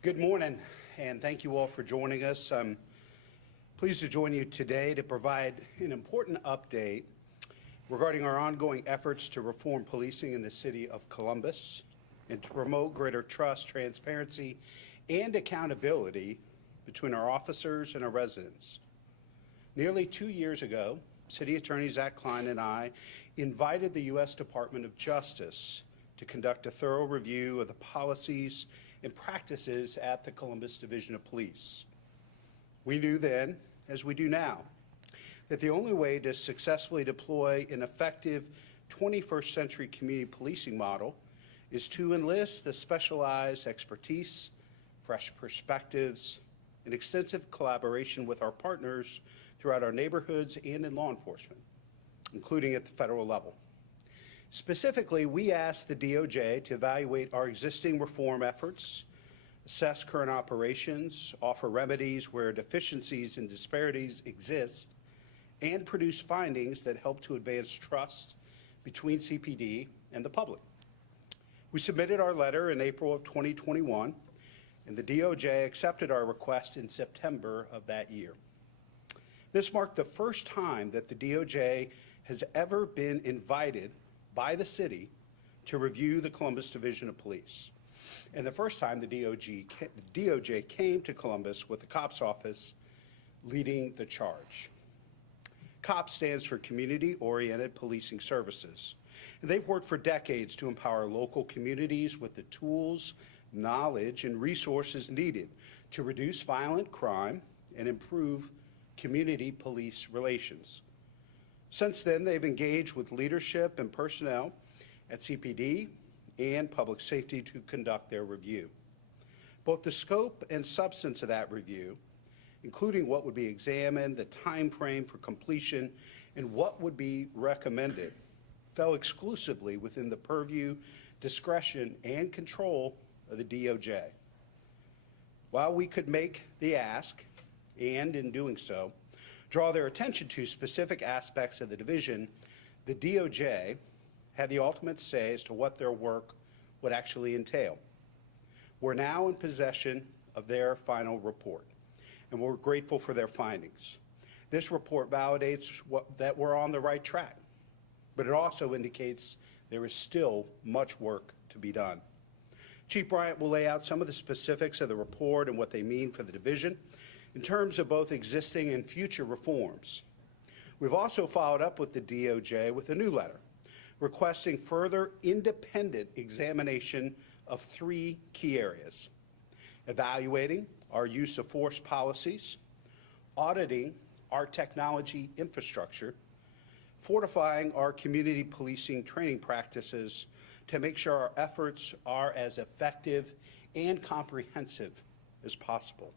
Good morning, and thank you all for joining us. I'm pleased to join you today to provide an important update regarding our ongoing efforts to reform policing in the city of Columbus and to promote greater trust, transparency, and accountability between our officers and our residents. Nearly 2 years ago, City Attorney Zach Klein and I invited the U.S. Department of Justice to conduct a thorough review of the policies and practices at the Columbus Division of Police. We knew then, as we do now, that the only way to successfully deploy an effective 21st century community policing model is to enlist the specialized expertise, fresh perspectives, and extensive collaboration with our partners throughout our neighborhoods and in law enforcement, including at the federal level. Specifically, we asked the DOJ to evaluate our existing reform efforts, assess current operations, offer remedies where deficiencies and disparities exist, and produce findings that help to advance trust between CPD and the public. We submitted our letter in April of 2021, and the DOJ accepted our request in September of that year. This marked the first time that the DOJ has ever been invited by the city to review the Columbus Division of Police, and the first time the DOJ came to Columbus with the COPS office leading the charge. COPS stands for Community-Oriented Policing Services, and they've worked for decades to empower local communities with the tools, knowledge, and resources needed to reduce violent crime and improve community police relations. Since then, they've engaged with leadership and personnel at CPD and public safety to conduct their review. Both the scope and substance of that review, including what would be examined, the time frame for completion, and what would be recommended, fell exclusively within the purview, discretion, and control of the DOJ. While we could make the ask, and in doing so, draw their attention to specific aspects of the division, the DOJ had the ultimate say as to what their work would actually entail. We're now in possession of their final report, and we're grateful for their findings. This report validates that we're on the right track, but it also indicates there is still much work to be done. Chief Bryant will lay out some of the specifics of the report and what they mean for the division in terms of both existing and future reforms. We've also followed up with the DOJ with a new letter requesting further independent examination of 3 key areas: evaluating our use of force policies, auditing our technology infrastructure, fortifying our community policing training practices to make sure our efforts are as effective and comprehensive as possible.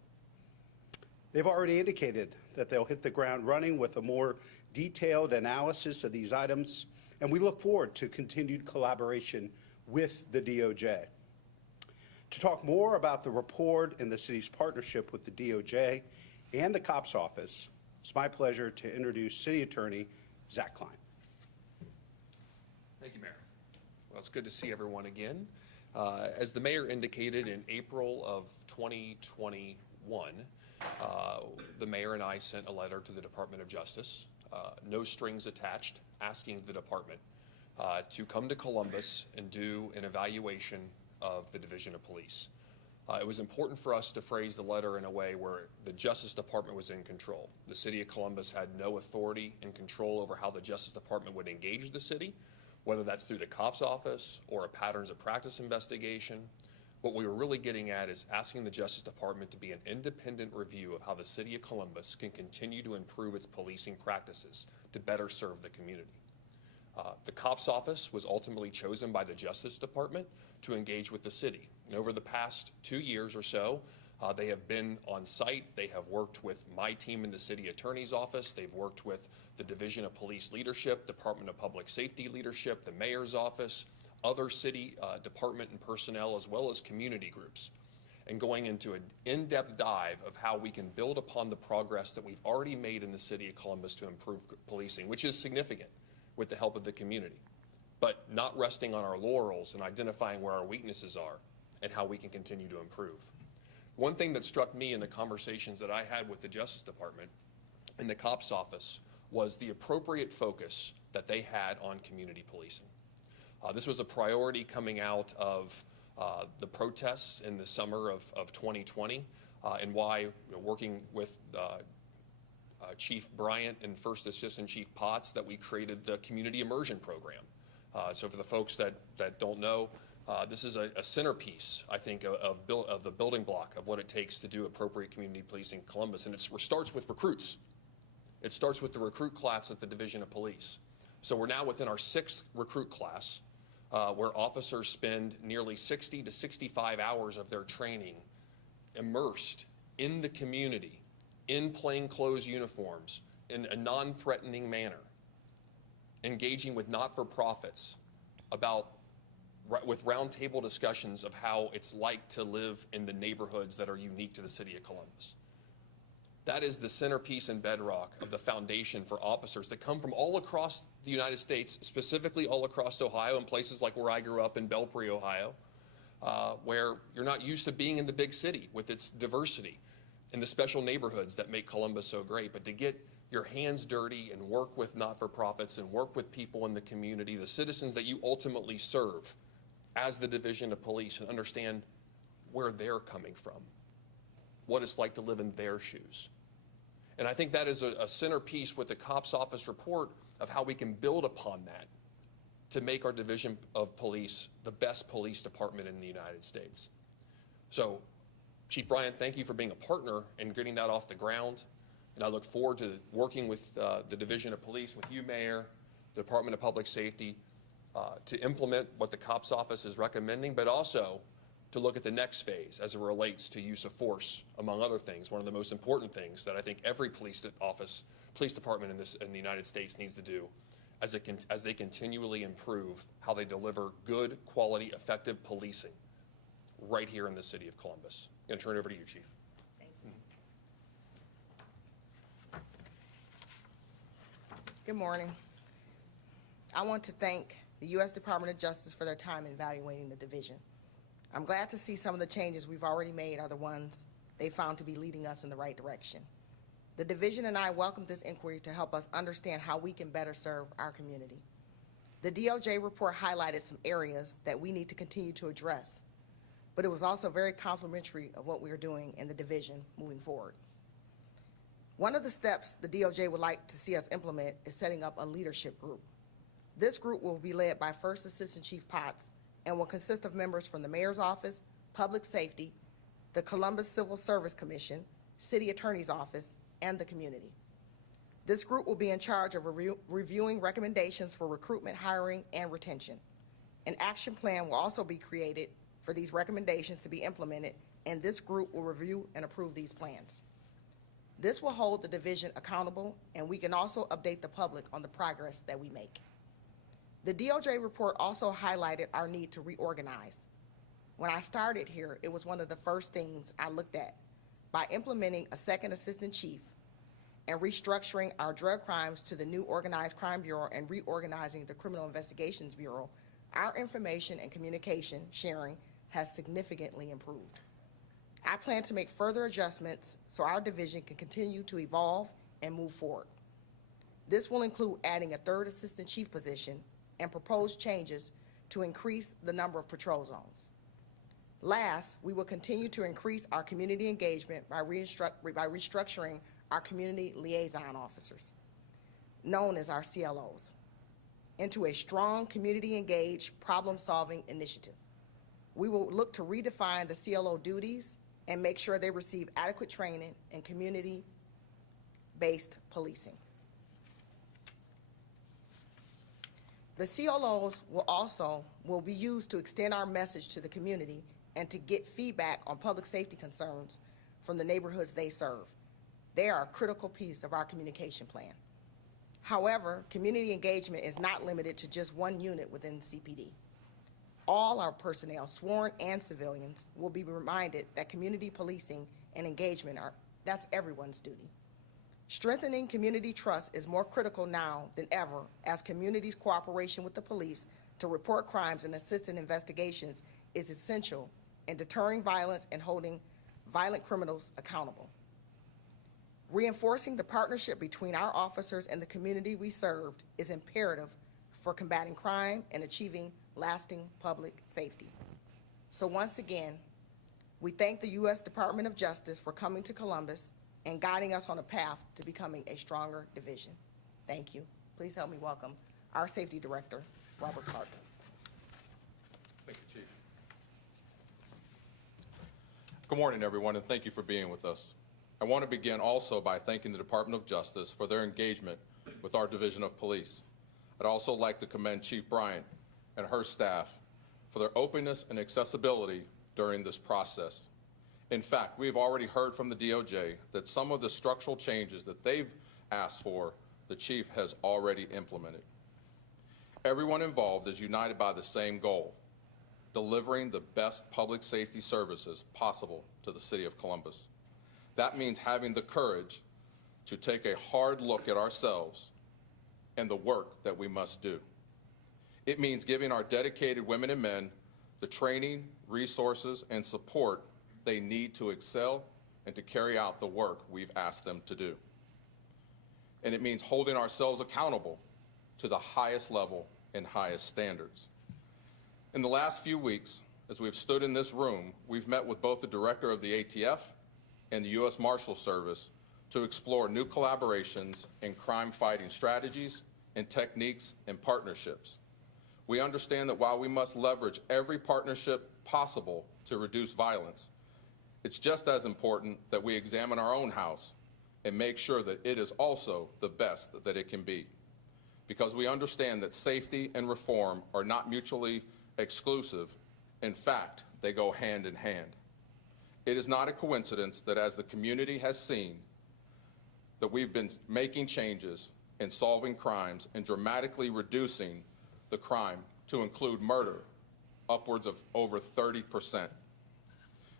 They've already indicated that they'll hit the ground running with a more detailed analysis of these items, and we look forward to continued collaboration with the DOJ. To talk more about the report and the city's partnership with the DOJ and the COPS office, it's my pleasure to introduce City Attorney Zach Klein. Thank you, Mayor. Well, it's good to see everyone again. As the Mayor indicated in April of 2021, the Mayor and I sent a letter to the Department of Justice, no strings attached, asking the department to come to Columbus and do an evaluation of the Division of Police. It was important for us to phrase the letter in a way where the Justice Department was in control. The City of Columbus had no authority and control over how the Justice Department would engage the city, whether that's through the COPS office or a patterns of practice investigation. What we were really getting at is asking the Justice Department to be an independent review of how the City of Columbus can continue to improve its policing practices to better serve the community. The COPS office was ultimately chosen by the Justice Department to engage with the city. And over the past 2 years or so, they have been on site. They have worked with my team in the City Attorney's Office. They've worked with the Division of Police Leadership, Department of Public Safety Leadership, the Mayor's Office, other city department and personnel, as well as community groups. and going into an in-depth dive of how we can build upon the progress that we've already made in the city of Columbus to improve policing, which is significant with the help of the community, but not resting on our laurels and identifying where our weaknesses are and how we can continue to improve. One thing that struck me in the conversations that I had with the Justice Department and the cops office was the appropriate focus that they had on community policing. This was a priority coming out of the protests in the summer of 2020, and why, working with Chief Bryant and First Assistant Chief Potts, that we created the Community Immersion Program. So for the folks that don't know, this is a centerpiece, I think, of the building block of what it takes to do appropriate community policing in Columbus, and it starts with recruits. It starts with the recruit class at the Division of Police. So we're now within our 6th recruit class, where officers spend nearly 60 to 65 hours of their training immersed in the community, in plainclothes uniforms, in a non-threatening manner, engaging with not-for-profits with roundtable discussions of how it's like to live in the neighborhoods that are unique to the city of Columbus. That is the centerpiece and bedrock of the foundation for officers that come from all across the United States, specifically all across Ohio and places like where I grew up in Belpre, Ohio, where you're not used to being in the big city with its diversity and the special neighborhoods that make Columbus so great. But to get your hands dirty and work with not-for-profits and work with people in the community, the citizens that you ultimately serve as the Division of Police, and understand where they're coming from, what it's like to live in their shoes. And I think that is a centerpiece with the cops office report of how we can build upon that to make our Division of Police the best police department in the United States. So, Chief Bryant, thank you for being a partner in getting that off the ground. And I look forward to working with the Division of Police, with you, Mayor, the Department of Public Safety, to implement what the cops office is recommending, but also to look at the next phase as it relates to use of force, among other things. One of the most important things that I think every police department in the United States needs to do as they continually improve how they deliver good, quality, effective policing right here in the city of Columbus. I'm going to turn it over to you, Chief. Thank you. Good morning. I want to thank the U.S. Department of Justice for their time in evaluating the division. I'm glad to see some of the changes we've already made are the ones they found to be leading us in the right direction. The division and I welcome this inquiry to help us understand how we can better serve our community. The DOJ report highlighted some areas that we need to continue to address, but it was also very complimentary of what we are doing in the division moving forward. One of the steps the DOJ would like to see us implement is setting up a leadership group. This group will be led by First Assistant Chief Potts and will consist of members from the Mayor's Office, Public Safety, the Columbus Civil Service Commission, City Attorney's Office, and the community. This group will be in charge of reviewing recommendations for recruitment, hiring, and retention. An action plan will also be created for these recommendations to be implemented, and this group will review and approve these plans. This will hold the division accountable, and we can also update the public on the progress that we make. The DOJ report also highlighted our need to reorganize. When I started here, it was one of the first things I looked at. By implementing a second assistant chief and restructuring our drug crimes to the new Organized Crime Bureau and reorganizing the Criminal Investigations Bureau, our information and communication sharing has significantly improved. I plan to make further adjustments so our division can continue to evolve and move forward. This will include adding a third assistant chief position and proposed changes to increase the number of patrol zones. Last, we will continue to increase our community engagement by restructuring our community liaison officers, known as our CLOs, into a strong community engaged problem-solving initiative. We will look to redefine the CLO duties and make sure they receive adequate training in community-based policing. The CLOs will be used to extend our message to the community and to get feedback on public safety concerns from the neighborhoods they serve. They are a critical piece of our communication plan. However, community engagement is not limited to just one unit within CPD. All our personnel, sworn and civilians, will be reminded that community policing and engagement that's everyone's duty. Strengthening community trust is more critical now than ever, as communities' cooperation with the police to report crimes and assist in investigations is essential in deterring violence and holding violent criminals accountable. Reinforcing the partnership between our officers and the community we served is imperative for combating crime and achieving lasting public safety. So once again, we thank the U.S. Department of Justice for coming to Columbus and guiding us on a path to becoming a stronger division. Thank you. Please help me welcome our Safety Director, Robert Clark. Thank you, Chief. Good morning, everyone, and thank you for being with us. I want to begin also by thanking the Department of Justice for their engagement with our Division of Police. I'd also like to commend Chief Bryant and her staff for their openness and accessibility during this process. In fact, we've already heard from the DOJ that some of the structural changes that they've asked for, the Chief has already implemented. Everyone involved is united by the same goal: delivering the best public safety services possible to the City of Columbus. That means having the courage to take a hard look at ourselves and the work that we must do. It means giving our dedicated women and men the training, resources, and support they need to excel and to carry out the work we've asked them to do. And it means holding ourselves accountable to the highest level and highest standards. In the last few weeks, as we've stood in this room, we've met with both the director of the ATF and the U.S. Marshal Service to explore new collaborations in crime-fighting strategies and techniques and partnerships. We understand that while we must leverage every partnership possible to reduce violence, it's just as important that we examine our own house and make sure that it is also the best that it can be. Because we understand that safety and reform are not mutually exclusive. In fact, they go hand in hand. It is not a coincidence that as the community has seen, that we've been making changes in solving crimes and dramatically reducing the crime to include murder, upwards of over 30%.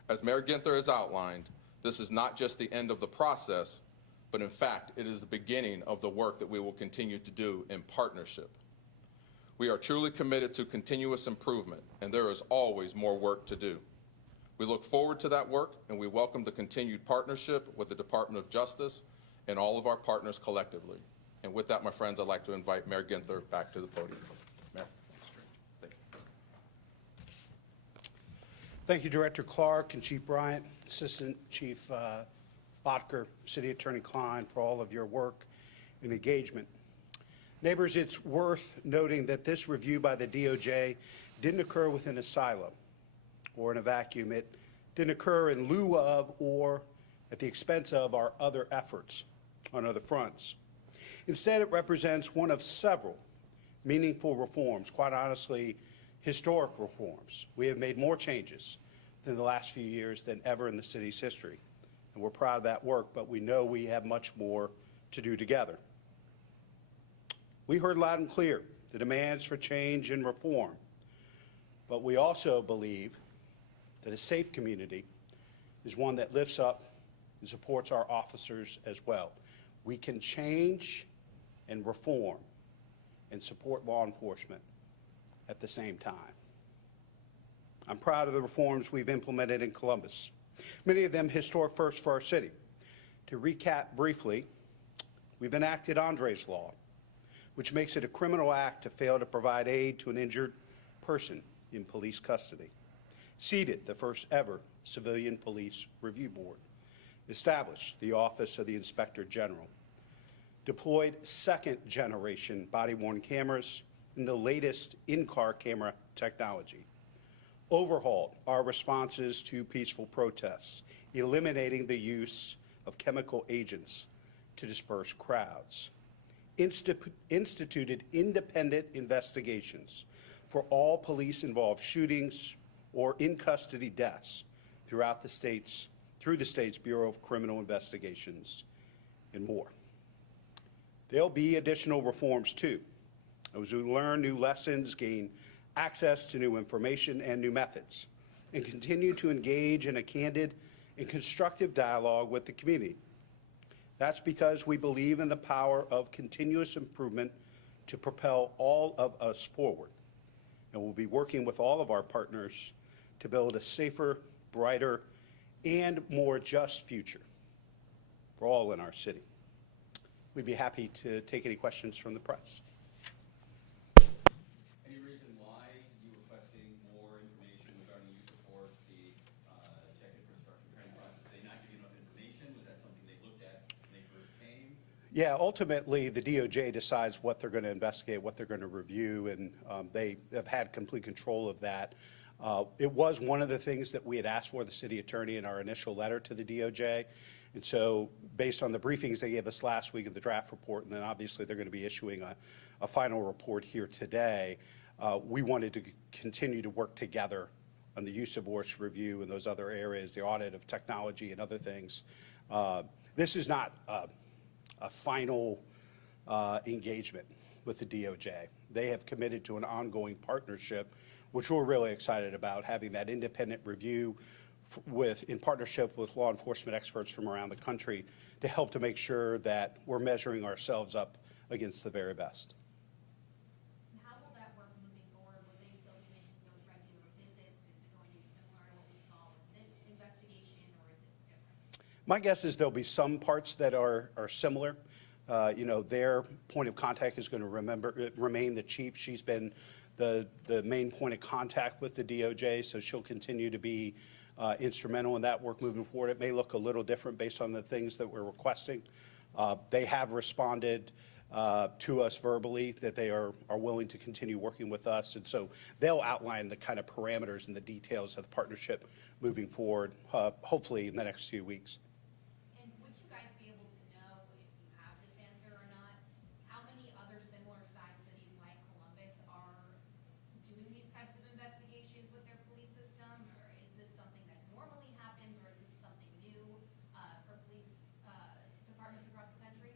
As Mayor Ginther has outlined, this is not just the end of the process, but in fact, it is the beginning of the work that we will continue to do in partnership. We are truly committed to continuous improvement, and there is always more work to do. We look forward to that work, and we welcome the continued partnership with the Department of Justice and all of our partners collectively. And with that, my friends, I'd like to invite Mayor Ginther back to the podium. Mayor. Thank you. Thank you, Director Clark and Chief Bryant, Assistant Chief Botker, City Attorney Klein, for all of your work and engagement. Neighbors, it's worth noting that this review by the DOJ didn't occur within a silo or in a vacuum. It didn't occur in lieu of or at the expense of our other efforts on other fronts. Instead, it represents one of several meaningful reforms, quite honestly, historic reforms. We have made more changes in the last few years than ever in the city's history, and we're proud of that work, but we know we have much more to do together. We heard loud and clear the demands for change and reform, but we also believe that a safe community is one that lifts up and supports our officers as well. We can change and reform and support law enforcement at the same time. I'm proud of the reforms we've implemented in Columbus, many of them historic firsts for our city. To recap briefly, we've enacted Andre's Law, which makes it a criminal act to fail to provide aid to an injured person in police custody. Seated the first ever Civilian Police Review Board. Established the Office of the Inspector General. Deployed second-generation body-worn cameras and the latest in-car camera technology. Overhauled our responses to peaceful protests, eliminating the use of chemical agents to disperse crowds. Instituted independent investigations for all police-involved shootings or in-custody deaths through the state's Bureau of Criminal Investigations, and more. There'll be additional reforms too, as we learn new lessons, gain access to new information and new methods, and continue to engage in a candid and constructive dialogue with the community. That's because we believe in the power of continuous improvement to propel all of us forward. And we'll be working with all of our partners to build a safer, brighter, and more just future for all in our city. We'd be happy to take any questions from the press. Any reason why you requesting more information regarding the use of force, the tech infrastructure training process? Did they not give you enough information? Was that something they looked at when they first came? Yeah, ultimately, the DOJ decides what they're going to investigate, what they're going to review, and they have had complete control of that. It was one of the things that we had asked for the city attorney in our initial letter to the DOJ. And so based on the briefings they gave us last week of the draft report, and then obviously they're going to be issuing a final report here today, we wanted to continue to work together on the use of force review and those other areas, the audit of technology and other things. This is not a final engagement with the DOJ. They have committed to an ongoing partnership, which we're really excited about, having that independent review in partnership with law enforcement experts from around the country to help to make sure that we're measuring ourselves up against the very best. How will that work moving forward? Will they still be making those regular visits? Is it going to be similar to what we saw with this investigation, or is it different? My guess is there'll be some parts that are similar. You know, their point of contact is going to remain the chief. She's been the main point of contact with the DOJ, so she'll continue to be instrumental in that work moving forward. It may look a little different based on the things that we're requesting. They have responded to us verbally that they are willing to continue working with us, and so they'll outline the kind of parameters and the details of the partnership moving forward, hopefully in the next few weeks. And would you guys be able to know, if you have this answer or not, how many other similar sized cities like Columbus are doing these types of investigations with their police system? Or is this something that normally happens, or is this something new for police departments across the country?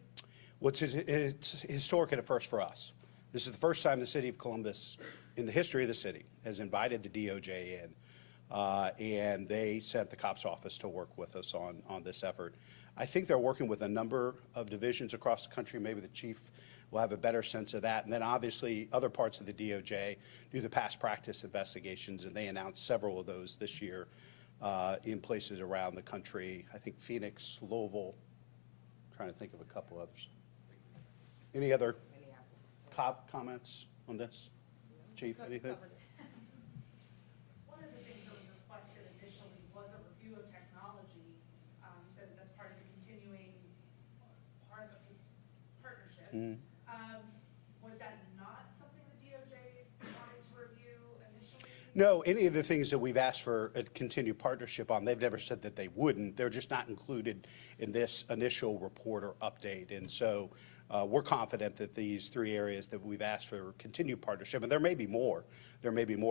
Well, it's historic and a first for us. This is the first time the city of Columbus, in the history of the city, has invited the DOJ in, and they sent the cops office to work with us on this effort. I think they're working with a number of divisions across the country. Maybe the chief will have a better sense of that. And then obviously other parts of the DOJ do the past practice investigations, and they announced several of those this year in places around the country. I think Phoenix, Louisville, trying to think of a couple others. Any other comments on this? Chief, anything? One of the things that was requested initially was a review of technology. You said that that's part of the continuing part of the partnership. Was that not something the DOJ wanted to review initially? No, any of the things that we've asked for a continued partnership on, they've never said that they wouldn't. They're just not included in this initial report or update. And so we're confident that these three areas that we've asked for continued partnership, and there may be more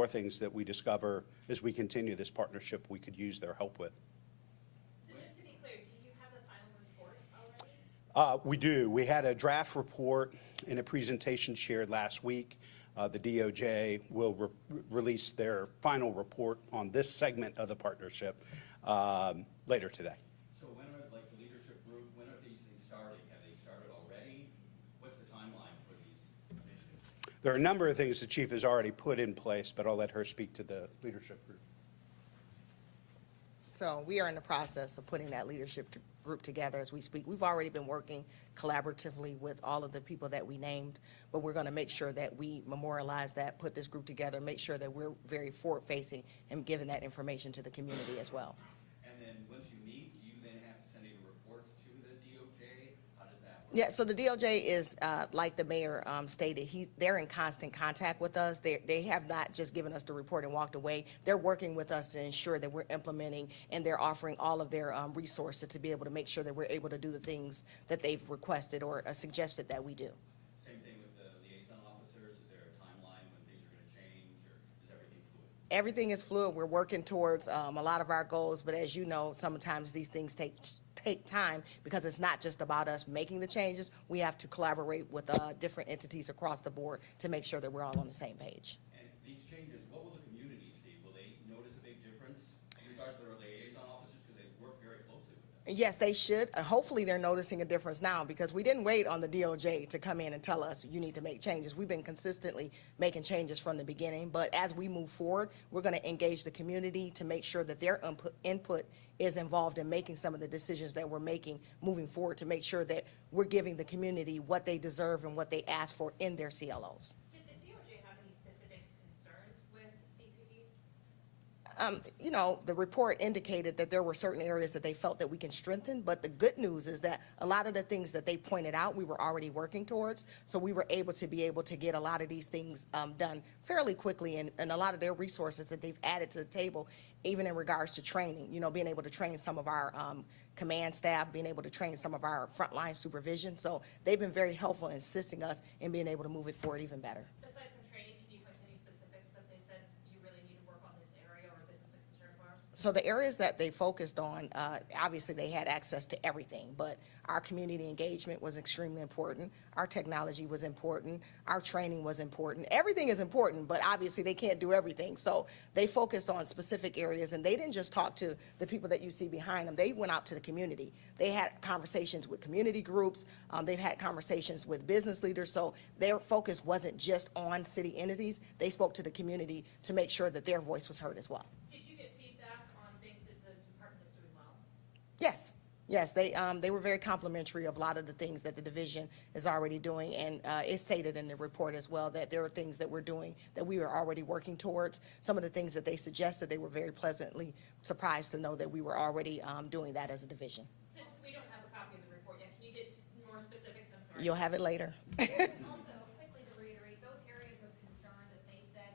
things that we discover as we continue this partnership we could use their help with. So just to be clear, do you have the final report already? We do. We had a draft report in a presentation shared last week. The DOJ will release their final report on this segment of the partnership later today. So when are, like the leadership group, when are these things starting? Have they started already? What's the timeline for these initiatives? There are a number of things the chief has already put in place, but I'll let her speak to the leadership group. So we are in the process of putting that leadership group together as we speak. We've already been working collaboratively with all of the people that we named, but we're going to make sure that we memorialize that, put this group together, make sure that we're very forward-facing and giving that information to the community as well. And then once you meet, do you then have to send any reports to the DOJ? How does that work? Yeah, so the DOJ is, like the mayor stated, they're in constant contact with us. They have not just given us the report and walked away. They're working with us to ensure that we're implementing, and they're offering all of their resources to be able to make sure that we're able to do the things that they've requested or suggested that we do. Same thing with the liaison officers. Is there a timeline when things are going to change, or is everything fluid? Everything is fluid. We're working towards a lot of our goals, but as you know, sometimes these things take time because it's not just about us making the changes. We have to collaborate with different entities across the board to make sure that we're all on the same page. And these changes Yes, they should. Hopefully, they're noticing a difference now because we didn't wait on the DOJ to come in and tell us you need to make changes. We've been consistently making changes from the beginning, but as we move forward, we're going to engage the community to make sure that their input is involved in making some of the decisions that we're making moving forward to make sure that we're giving the community what they deserve and what they ask for in their CLOs. Did the DOJ have any specific concerns with CPD? You know, the report indicated that there were certain areas that they felt that we can strengthen, but the good news is that a lot of the things that they pointed out, we were already working towards. So we were able to get a lot of these things done fairly quickly, and a lot of their resources that they've added to the table, even in regards to training, you know, being able to train some of our command staff, being able to train some of our frontline supervision. So they've been very helpful in assisting us in being able to move it forward even better. Aside from training, can you point to any specifics that they said you really need to work on this area or this is a concern of ours? So the areas that they focused on, obviously they had access to everything, but our community engagement was extremely important. Our technology was important. Our training was important. Everything is important, but obviously they can't do everything. So they focused on specific areas, and they didn't just talk to the people that you see behind them. They went out to the community. They had conversations with community groups. They've had conversations with business leaders. So their focus wasn't just on city entities. They spoke to the community to make sure that their voice was heard as well. Did you get feedback on things that the department is doing well? Yes, yes, they were very complimentary of a lot of the things that the division is already doing, and it's stated in the report as well that there are things that we're doing that we were already working towards. Some of the things that they suggested, they were very pleasantly surprised to know that we were already doing that as a division. Since we don't have a copy of the report yet, can you get more specifics? I'm sorry. You'll have it later. Also, quickly to reiterate, those areas of concern that they said,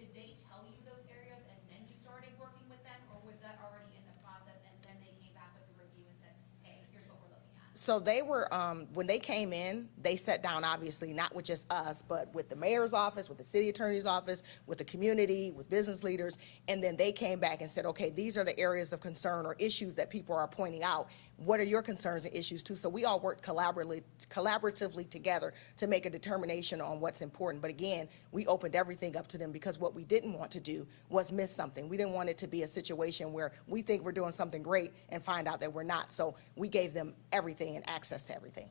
did they tell you those areas and then you started working with them? Or was that already in the process and then they came back with the review and said, hey, here's what we're looking at? So they were, when they came in, they sat down, obviously, not with just us, but with the mayor's office, with the city attorney's office, with the community, with business leaders, and then they came back and said, okay, these are the areas of concern or issues that people are pointing out. What are your concerns and issues too? So we all worked collaboratively together to make a determination on what's important. But again, we opened everything up to them because what we didn't want to do was miss something. We didn't want it to be a situation where we think we're doing something great and find out that we're not. So we gave them everything and access to everything.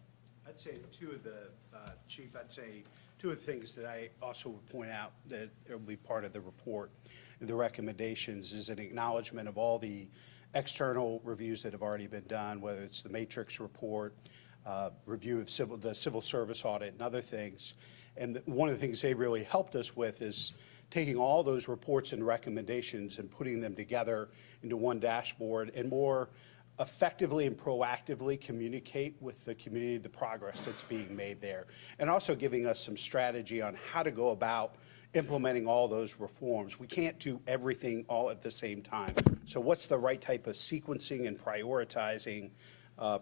I'd say Chief, I'd say two of the things that I also would point out that will be part of the report, the recommendations, is an acknowledgement of all the external reviews that have already been done, whether it's the matrix report, review of the civil service audit and other things. And one of the things they really helped us with is taking all those reports and recommendations and putting them together into one dashboard and more effectively and proactively communicate with the community the progress that's being made there. And also giving us some strategy on how to go about implementing all those reforms. We can't do everything all at the same time. So what's the right type of sequencing and prioritizing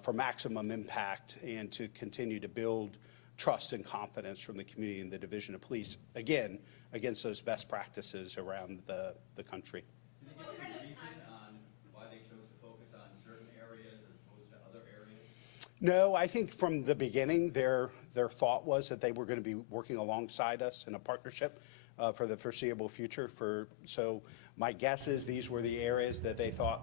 for maximum impact and to continue to build trust and confidence from the community and the Division of Police, again, against those best practices around the country. Did they give information on why they chose to focus on certain areas as opposed to other areas? No, I think from the beginning, their thought was that they were going to be working alongside us in a partnership for the foreseeable future. So my guess is these were the areas that they thought,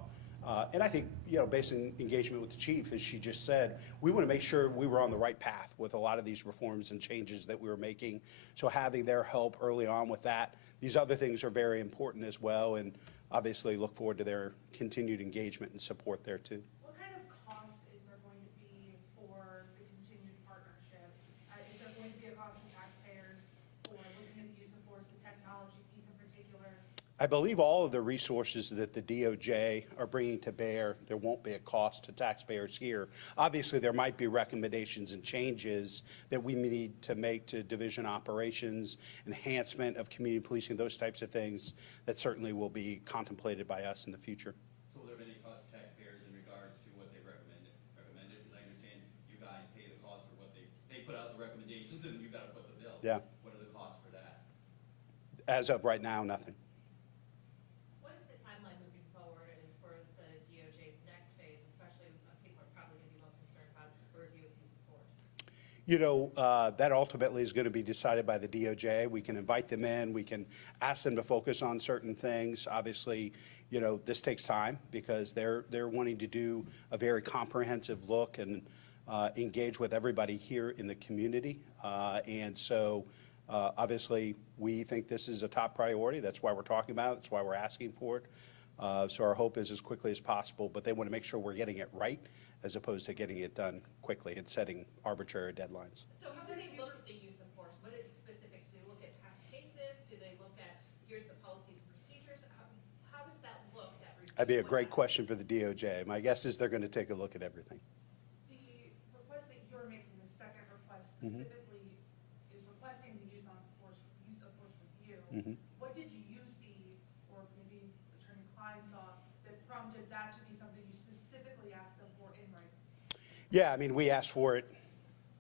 and I think, based on engagement with the chief, as she just said, we want to make sure we were on the right path with a lot of these reforms and changes that we were making. So having their help early on with that, these other things are very important as well, and obviously look forward to their continued engagement and support there too. What kind of cost is there going to be for the continued partnership? Is there going to be a cost to taxpayers for looking at the use of force, the technology piece in particular? I believe all of the resources that the DOJ are bringing to bear, there won't be a cost to taxpayers here. Obviously, there might be recommendations and changes that we need to make to division operations, enhancement of community policing, those types of things that certainly will be contemplated by us in the future. So will there be any cost to taxpayers in regards to what they recommended? Because I understand you guys pay the cost for what they put out the recommendations and you got to foot the bill. Yeah. What are the costs for that? As of right now, nothing. What is the timeline moving forward as far as the DOJ's next phase, especially people are probably going to be most concerned about a review of use of force? That ultimately is going to be decided by the DOJ. We can invite them in. We can ask them to focus on certain things. Obviously, this takes time because they're wanting to do a very comprehensive look and engage with everybody here in the community. And so obviously, we think this is a top priority. That's why we're talking about it. That's why we're asking for it. So our hope is as quickly as possible, but they want to make sure we're getting it right as opposed to getting it done quickly and setting arbitrary deadlines. So how do they look at the use of force? What are the specifics? Do they look at past cases? Do they look at, here's the policies and procedures? How does that look, that review? That'd be a great What question for the DOJ. My guess is they're going to take a look at everything. The request that you're making, the second request specifically, is requesting the use of force review. What did you see, or maybe Attorney Klein saw, that prompted that to be something you specifically asked them for in writing? Yeah, I mean, we asked for it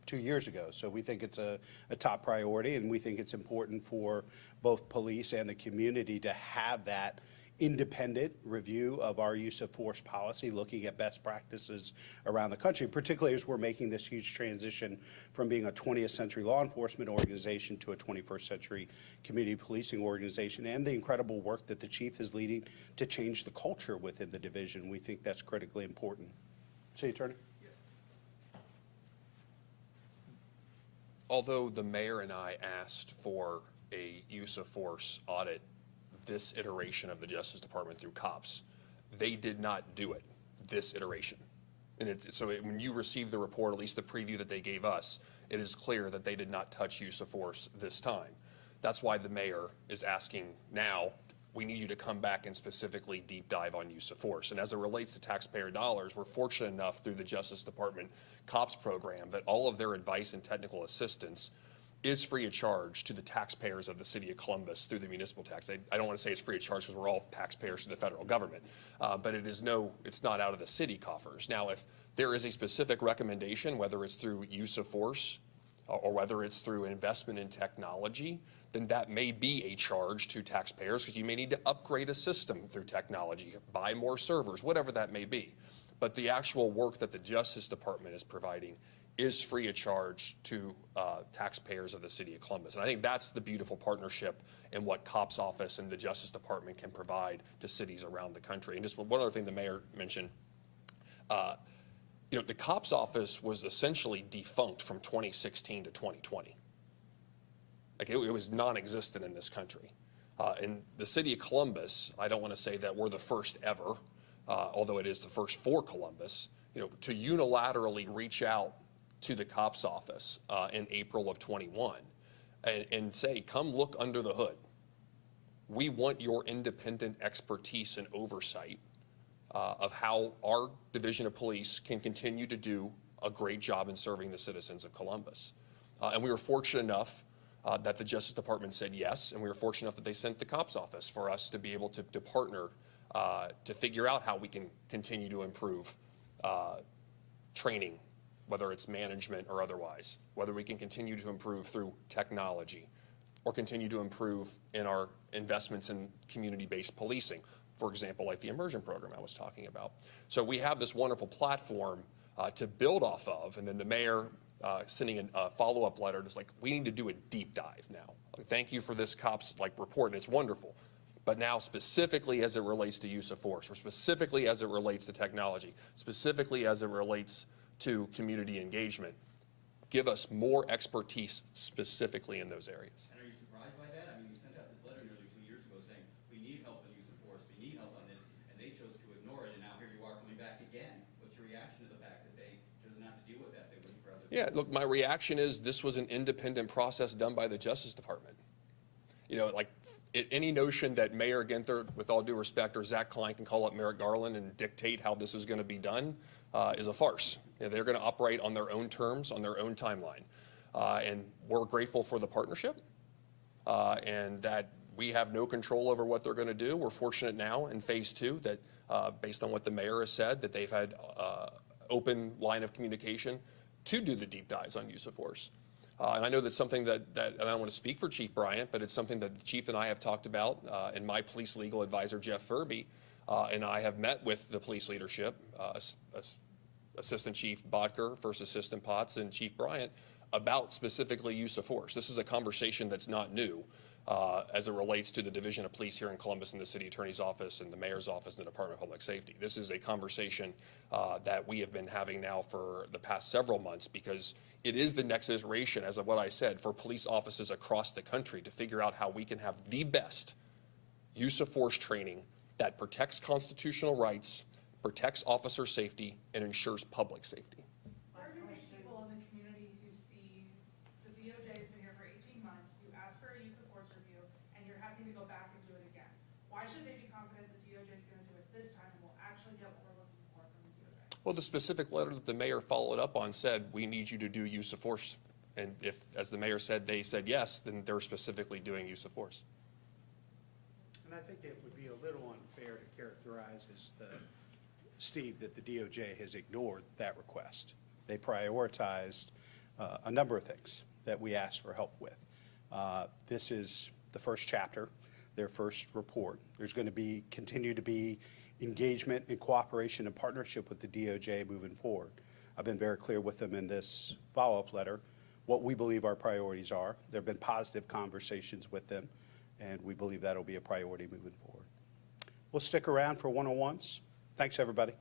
2 years ago, so we think it's a top priority, and we think it's important for both police and the community to have that independent review of our use of force policy, looking at best practices around the country, particularly as we're making this huge transition from being a 20th century law enforcement organization to a 21st century community policing organization, and the incredible work that the chief is leading to change the culture within the division. We think that's critically important. City Attorney? Although the mayor and I asked for a use of force audit this iteration of the Justice Department through cops, they did not do it this iteration. And when you receive the report, at least the preview that they gave us, it is clear that they did not touch use of force this time. That's why the mayor is asking now, we need you to come back and specifically deep dive on use of force. And as it relates to taxpayer dollars, we're fortunate enough through the Justice Department COPS program that all of their advice and technical assistance is free of charge to the taxpayers of the city of Columbus through the municipal tax. I don't want to say it's free of charge because we're all taxpayers to the federal government, but it's not out of the city coffers. Now, if there is a specific recommendation, whether it's through use of force or whether it's through investment in technology, then that may be a charge to taxpayers because you may need to upgrade a system through technology, buy more servers, whatever that may be. But the actual work that the Justice Department is providing is free of charge to taxpayers of the city of Columbus. And I think that's the beautiful partnership in what COPS office and the Justice Department can provide to cities around the country. And just one other thing the mayor mentioned, the COPS office was essentially defunct from 2016 to 2020. Like it was non-existent in this country. In the city of Columbus, I don't want to say that we're the first ever, although it is the first for Columbus, to unilaterally reach out to the COPS office in April of 21 and say, come look under the hood. We want your independent expertise and oversight of how our division of police can continue to do a great job in serving the citizens of Columbus. And we were fortunate enough that the Justice Department said yes, and we were fortunate enough that they sent the COPS office for us to be able to partner to figure out how we can continue to improve training, whether it's management or otherwise, whether we can continue to improve through technology or continue to improve in our investments in community-based policing, for example, like the immersion program I was talking about. So we have this wonderful platform to build off of, and then the mayor sending a follow-up letter just like, we need to do a deep dive now. Like, thank you for this COPS report, and it's wonderful. But now specifically as it relates to use of force, or specifically as it relates to technology, specifically as it relates to community engagement, give us more expertise specifically in those areas. And are you surprised by that? I mean, you sent out this letter nearly 2 years ago saying, we need help in use of force, we need help on this, and they chose to ignore it, and now here you are coming back again. What's your reaction to the fact that they chose not to deal with that? They wouldn't for other Yeah, look, my reaction is this was an independent process done by the Justice Department. Any notion that Mayor Ginther, with all due respect, or Zach Klein can call up Merrick Garland and dictate how this is going to be done is a farce. They're going to operate on their own terms, on their own timeline. And we're grateful for the partnership and that we have no control over what they're going to do. We're fortunate now in phase 2 that based on what the mayor has said, that they've had open line of communication to do the deep dives on use of force. And I know that's something that and I don't want to speak for Chief Bryant, but it's something that the chief and I have talked about, and my police legal advisor, Jeff Furby, and I have met with the police leadership, Assistant Chief Bodker, First Assistant Potts, and Chief Bryant, about specifically use of force. This is a conversation that's not new. as it relates to the Division of Police here in Columbus and the City Attorney's Office and the Mayor's Office and the Department of Public Safety. This is a conversation that we have been having now for the past several months because it is the next iteration, as of what I said, for police offices across the country to figure out how we can have the best use of force training that protects constitutional rights, protects officer safety, and ensures public safety. Are there many people in the community who see the DOJ has been here for 18 months, you ask for a use of force review, and you're having to go back and do it again? Why should they be confident the DOJ is gonna do it this time and we'll actually get what we're looking for from the DOJ? Well, the specific letter that the mayor followed up on said, we need you to do use of force. And if, as the mayor said, they said yes, then they're specifically doing use of force. And I think it would be a little unfair to characterize Steve, that the DOJ has ignored that request. They prioritized a number of things that we asked for help with. This is the first chapter, their first report. There's going to continue to be engagement and cooperation and partnership with the DOJ moving forward. I've been very clear with them in this follow-up letter what we believe our priorities are. There have been positive conversations with them, and we believe that'll be a priority moving forward. We'll stick around for one-on-ones. Thanks, everybody.